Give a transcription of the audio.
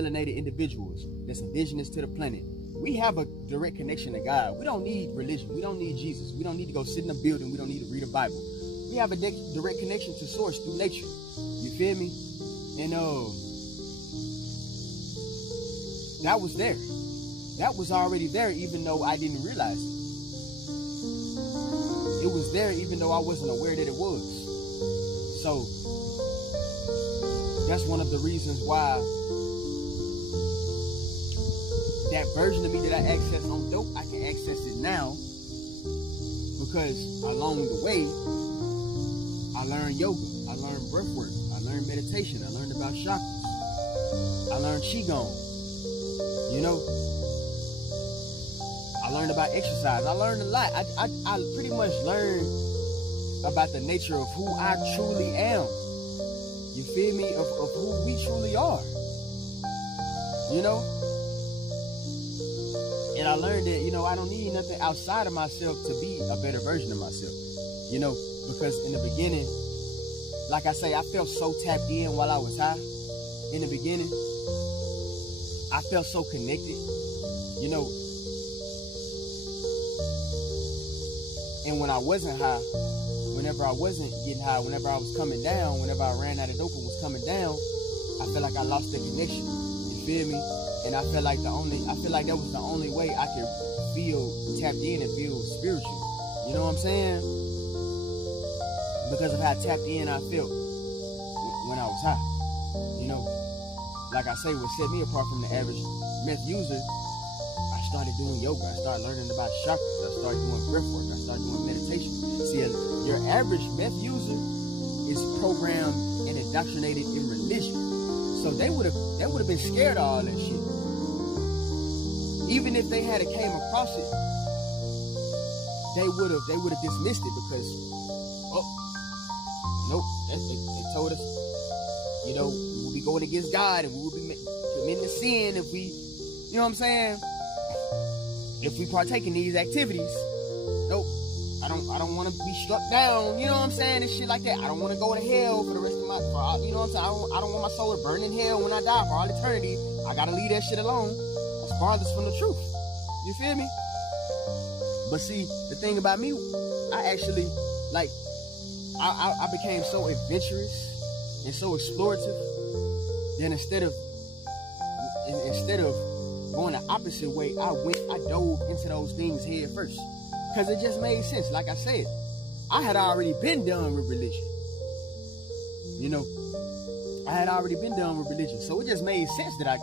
melanated individuals that's indigenous to the planet, we have a direct connection to God. We don't need religion. We don't need Jesus. We don't need to go sit in a building. We don't need to read a Bible. We have a direct connection to source through nature. You feel me? And that was there. That was already there, even though I didn't realize it. It was there, even though I wasn't aware that it was. So that's one of the reasons why that version of me that I access on dope, I can access it now, because along the way, I learned yoga, I learned breath work, I learned meditation, I learned about chakras, I learned qigong, you know, I learned about exercise. I learned a lot. I pretty much learned about the nature of who I truly am. You feel me? Of who we truly are. You know? And I learned that, you know, I don't need nothing outside of myself to be a better version of myself. You know, because in the beginning, like I say, I felt so tapped in while I was high. In the beginning, I felt so connected. You know, and when I wasn't high, whenever I wasn't getting high, whenever I was coming down, whenever I ran out of dope and was coming down, I felt like I lost the connection. You feel me? And I felt like that was the only way I could feel tapped in and feel spiritual. You know what I'm saying? Because of how tapped in I felt when I was high. You know, like I say, what set me apart from the average meth user, I started doing yoga. I started learning about chakras. I started doing breath work. I started doing meditation. See, your average meth user is programmed and indoctrinated in religion. So they would have been scared of all that shit. Even if they had came across it, they would have dismissed it because, nope, they told us, you know, we will be going against God and we will be committing a sin if we, you know what I'm saying? If we partake in these activities. Nope, I don't want to be struck down, you know what I'm saying, and shit like that. I don't want to go to hell for the rest of my, you know what I'm saying? I don't want my soul to burn in hell when I die for all eternity. I gotta leave that shit alone. That's farthest from the truth. You feel me? But see, the thing about me, I actually, like, I became so adventurous and so explorative. Then instead of going the opposite way, I dove into those things head first. Because it just made sense. Like I said, I had already been done with religion. You know, I had already been done with religion. So it just made sense that I